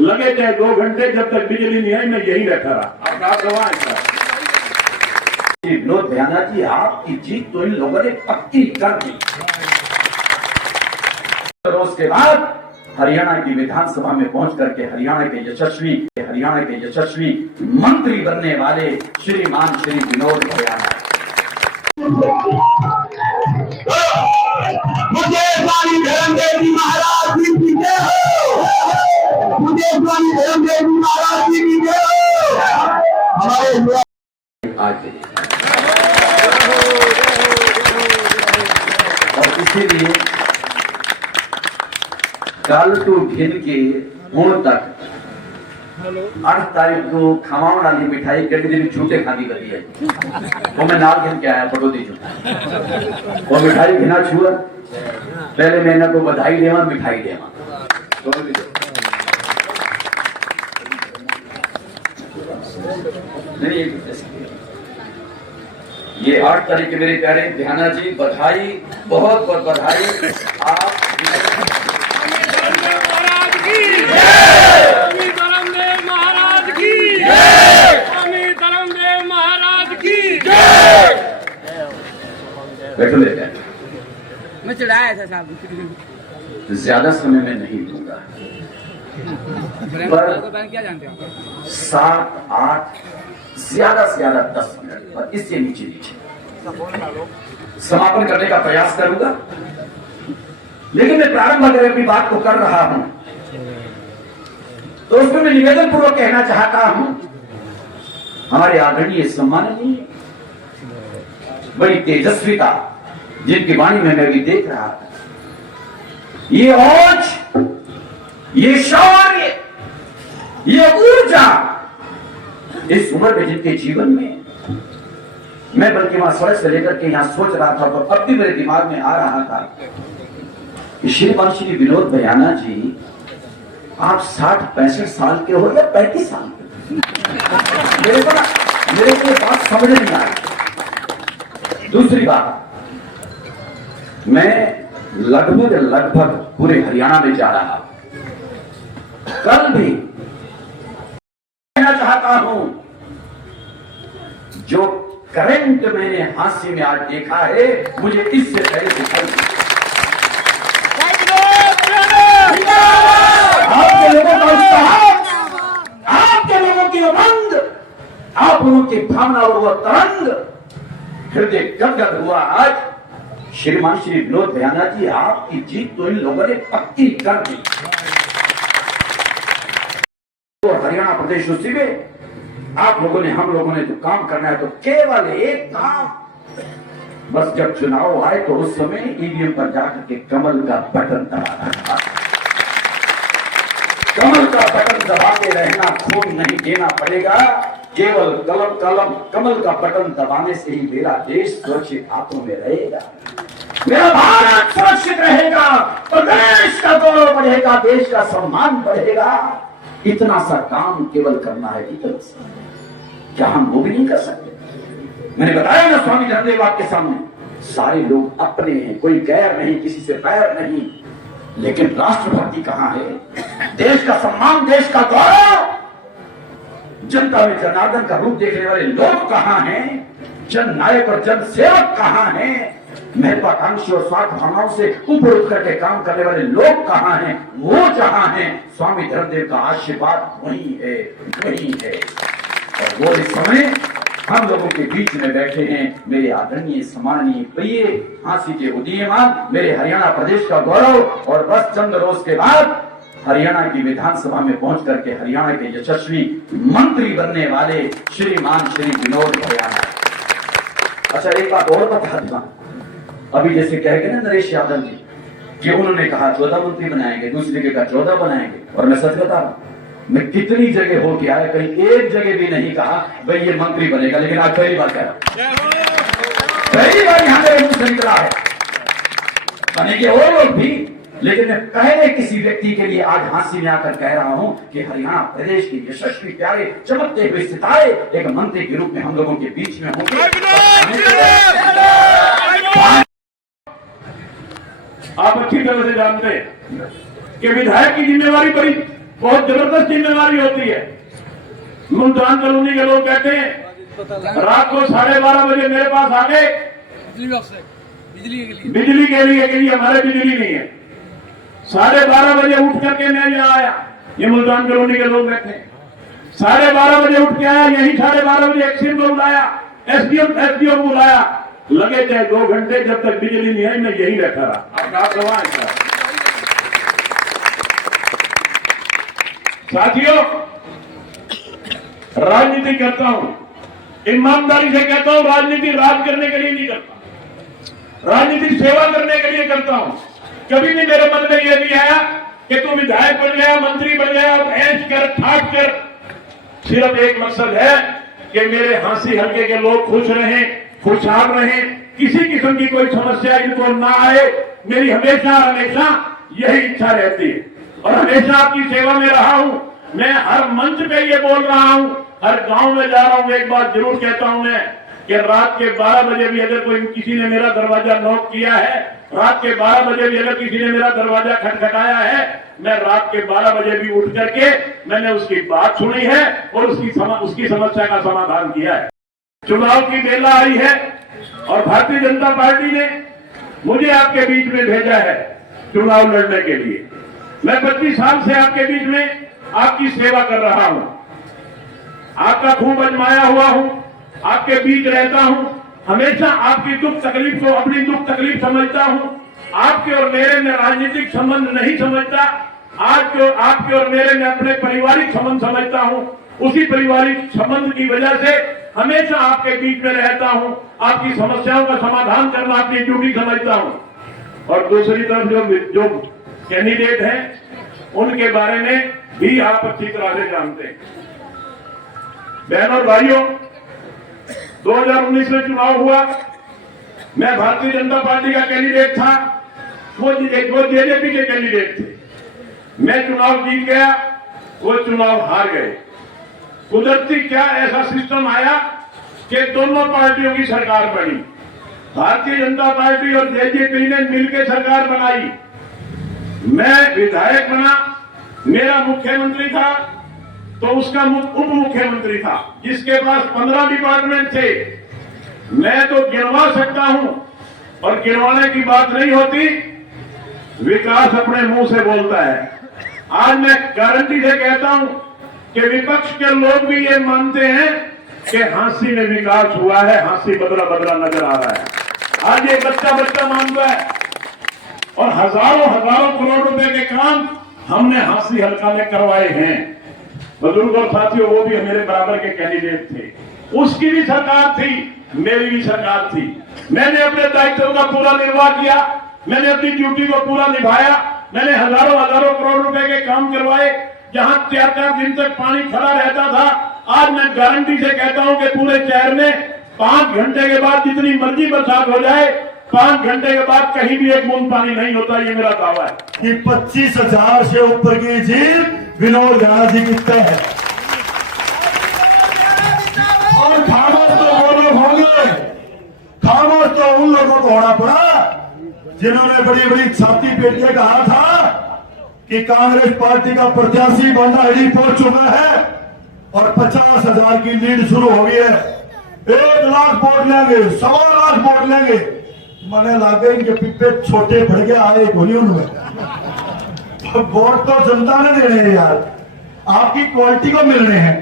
लगे चाहे 2 घंटे, जब तक बिजली नहीं आई मैं यही बैठा रहा। अब आप गवाह हैं। विनोद भैयाना जी, आपकी जीत तो इन लोगों ने पक्की कर दी। और उसके बाद हरियाणा की विधानसभा में पहुंच करके हरियाणा के यशस्वी मंत्री बनने वाले श्रीमान श्री विनोद भैयाना। मुझे स्वामी धर्मदेव जी महाराज जी की जय हो। मुझे स्वामी धर्मदेव जी महाराज जी की जय हो। हमारे आज और इसीलिए कल टू भिन के हूं तक 8 तारीख को खमावन वाली मिठाई कड़ी दिन झूठे खानी करी है। वो मैं नाल गिन के आया पटोदी झूठा वो मिठाई गिना छुआ। पहले मैं इन्हें को बधाई देवा, मिठाई देवा। नहीं, ये 8 तारीख के मेरे प्यारे ध्याना जी, बधाई, बहुत बहुत बधाई। आप बैठो लेते हैं। मैं चढ़ाया था साहब। ज्यादा समय में नहीं दूंगा, पर क्या जानते हो 7, 8 ज्यादा से ज्यादा 10 मिनट और इससे नीचे समापन करने का प्रयास करूंगा। लेकिन मैं प्रारंभ अगर अपनी बात को कर रहा हूं तो उसमें मैं निवेदन पूर्वक कहना चाहता हूं, हमारे आदरणीय सम्माननीय बड़ी तेजस्विता जिनकी वाणी में मैं भी देख रहा था, ये ओज, ये शौर्य, ये ऊर्जा इस उम्र में जिनके जीवन में मैं बल्कि वहां सड़क से लेकर के यहां सोच रहा था, तो अब भी मेरे दिमाग में आ रहा था कि श्रीमान श्री विनोद भैयाना जी, आप 60-65 साल के हो या 35 साल के? मेरे को बात समझ नहीं आ रही। दूसरी बात, मैं लगभग पूरे हरियाणा में जा रहा हूं। कल भी कहना चाहता हूं, जो करंट मैंने हास्य में आज देखा है, मुझे इससे पहले दिखाई आपके लोगों का उत्साह, आपके लोगों की उमंग, आप लोगों की भावना और वह तरंग हृदय गदगद हुआ। आज श्रीमान श्री विनोद भैयाना जी, आपकी जीत तो इन लोगों ने पक्की कर दी। तो हरियाणा प्रदेश उसी में आप लोगों ने, हम लोगों ने जो काम करना है, तो केवल एक काम, बस जब चुनाव आए तो उस समय ईवीएम पर जाकर के कमल का बटन दबाना था। कमल का बटन दबाते रहना, खून नहीं देना पड़ेगा। केवल कमल का बटन दबाने से ही मेरा देश सुरक्षित हाथों में रहेगा, मेरा भारत सुरक्षित रहेगा, प्रदेश का गौरव बढ़ेगा, देश का सम्मान बढ़ेगा। इतना सा काम केवल करना है, इतना सा। क्या हम वो भी नहीं कर सकते? मैंने बताया ना स्वामी धर्मदेव आपके सामने, सारे लोग अपने हैं, कोई गैर नहीं, किसी से बैर नहीं। लेकिन राष्ट्रभक्ति कहां है? देश का सम्मान, देश का गौरव, जनता में जनार्दन का रूप देखने वाले लोग कहां हैं? जन नायक और जन सेवक कहां हैं? महत्वाकांक्षी और स्वार्थ भावनाओं से ऊपर उठ करके काम करने वाले लोग कहां हैं? वो जहां हैं, स्वामी धर्मदेव का आशीर्वाद वही है, वही है। और वो इस समय हम लोगों के बीच में बैठे हैं, मेरे आदरणीय सम्माननीय प्रिय फांसी के उदीयमान, मेरे हरियाणा प्रदेश का गौरव। और बस चंद रोज के बाद हरियाणा की विधानसभा में पहुंच करके हरियाणा के यशस्वी मंत्री बनने वाले श्रीमान श्री विनोद भैयाना। अच्छा, एक बात और बता दूं, अभी जैसे कह गए ना नरेश यादव जी कि उन्होंने कहा 14 मंत्री बनाएंगे, दूसरे के कहा 14 बनाएंगे, और मैं सच बता रहा हूं, मैं कितनी जगह होके आया, कहीं एक जगह भी नहीं कहा भाई ये मंत्री बनेगा, लेकिन आज पहली बार कह रहा हूं, पहली बार यहां मेरे मुंह से निकला है। बनेंगे और लोग भी, लेकिन मैं पहले किसी व्यक्ति के लिए आज हांसी में आकर कह रहा हूं कि हरियाणा प्रदेश के यशस्वी प्यारे चमकते हुए सितारे एक मंत्री के रूप में हम लोगों के बीच में होंगे। आप अच्छी तरह से जानते हैं कि विधायक की जिम्मेवारी बड़ी बहुत जबरदस्त जिम्मेवारी होती है। मुल्तान कॉलोनी के लोग कहते हैं रात को 12:30 बजे मेरे पास आ गए बिजली के लिए हमारे बिजली नहीं है। 12:30 बजे उठ करके मैं यहाँ आया, ये मुल्तान कॉलोनी के लोग बैठे। 12:30 बजे उठ के आया, यही 12:30 बजे एक्सीएम को बुलाया, एसडीओ को बुलाया, लगे चाहे 2 घंटे, जब तक बिजली नहीं आई मैं यही बैठा रहा। आप गवाह हैं। साथियों, राजनीति करता हूं, ईमानदारी से कहता हूं, राजनीति राज करने के लिए नहीं करता, राजनीतिक सेवा करने के लिए करता हूं। कभी भी मेरे मन में यह नहीं आया कि तू विधायक बन गया, मंत्री बन गया, ऐश कर, ठाट कर। सिर्फ एक मकसद है कि मेरे हंसी हल्के के लोग खुश रहें, खुशहाल रहें, किसी किस्म की कोई समस्या इनको ना आए। मेरी हमेशा हमेशा यही इच्छा रहती है और हमेशा आपकी सेवा में रहा हूं। मैं हर मंच पे ये बोल रहा हूं, हर गांव में जा रहा हूं, एक बात जरूर कहता हूं मैं कि रात के 12 बजे भी अगर कोई किसी ने मेरा दरवाजा नॉक किया है, रात के 12 बजे भी अगर किसी ने मेरा दरवाजा खटखटाया है, मैं रात के 12 बजे भी उठ करके मैंने उसकी बात सुनी है और उसकी समस्या का समाधान किया है। चुनाव की बेला आई है और भारतीय जनता पार्टी ने मुझे आपके बीच में भेजा है चुनाव लड़ने के लिए। मैं 25 साल से आपके बीच में आपकी सेवा कर रहा हूं, आपका खूब आजमाया हुआ हूं, आपके बीच रहता हूं, हमेशा आपकी दुख तकलीफ को अपनी दुख तकलीफ समझता हूं। आपके और मेरे में राजनीतिक संबंध नहीं समझता, आपके और मेरे में अपने पारिवारिक संबंध समझता हूं। उसी पारिवारिक संबंध की वजह से हमेशा आपके बीच में रहता हूं, आपकी समस्याओं का समाधान करना अपनी ड्यूटी समझता हूं। और दूसरी तरफ जो कैंडिडेट हैं उनके बारे में भी आप अच्छी तरह से जानते हैं। बहनों और भाइयों, 2019 में चुनाव हुआ, मैं भारतीय जनता पार्टी का कैंडिडेट था, वो जेजेपी के कैंडिडेट थे। मैं चुनाव जीत गया, वो चुनाव हार गए। कुदरती क्या ऐसा सिस्टम आया कि दोनों पार्टियों की सरकार बनी, भारतीय जनता पार्टी और जेजेपी ने मिलकर सरकार बनाई। मैं विधायक बना, मेरा मुख्यमंत्री था तो उसका उप मुख्यमंत्री था जिसके पास 15 डिपार्टमेंट थे। मैं तो गिनवा सकता हूं और गिनवाने की बात नहीं होती, विकास अपने मुंह से बोलता है। आज मैं गारंटी से कहता हूं कि विपक्ष के लोग भी ये मानते हैं कि हांसी में विकास हुआ है, हांसी बदला बदला नजर आ रहा है। आज ये बच्चा मानता है और हजारों करोड़ रुपए के काम हमने हांसी हल्का में करवाए हैं। बुजुर्ग और साथियों, वो भी मेरे बराबर के कैंडिडेट थे, उसकी भी सरकार थी, मेरी भी सरकार थी। मैंने अपने दायित्व का पूरा निर्वाह किया, मैंने अपनी ड्यूटी को पूरा निभाया। मैंने हजारों करोड़ रुपए के काम करवाए। जहां 4 दिन तक पानी खड़ा रहता था, आज मैं गारंटी से कहता हूं कि पूरे शहर में 5 घंटे के बाद जितनी मर्जी बरसात हो जाए, 5 घंटे के बाद कहीं भी एक बूंद पानी नहीं होता। ये मेरा दावा है कि 25,000 से ऊपर की जीत विनोद झाला जी की तय है। और खामोश तो वो लोग होंगे, खामोश तो उन लोगों को होना पड़ा जिन्होंने बड़ी बड़ी छाती पीट के कहा था कि कांग्रेस पार्टी का प्रत्याशी बंडारी पहुंच चुका है और 50,000 की लीड शुरू हो गई है। 1 लाख वोट लेंगे, 1.25 लाख वोट लेंगे। मने लागे इनके पिप्पे छोटे भड़ के आए गोली उनमें। वोट तो जनता ने देने हैं यार, आपकी क्वालिटी को मिलने हैं।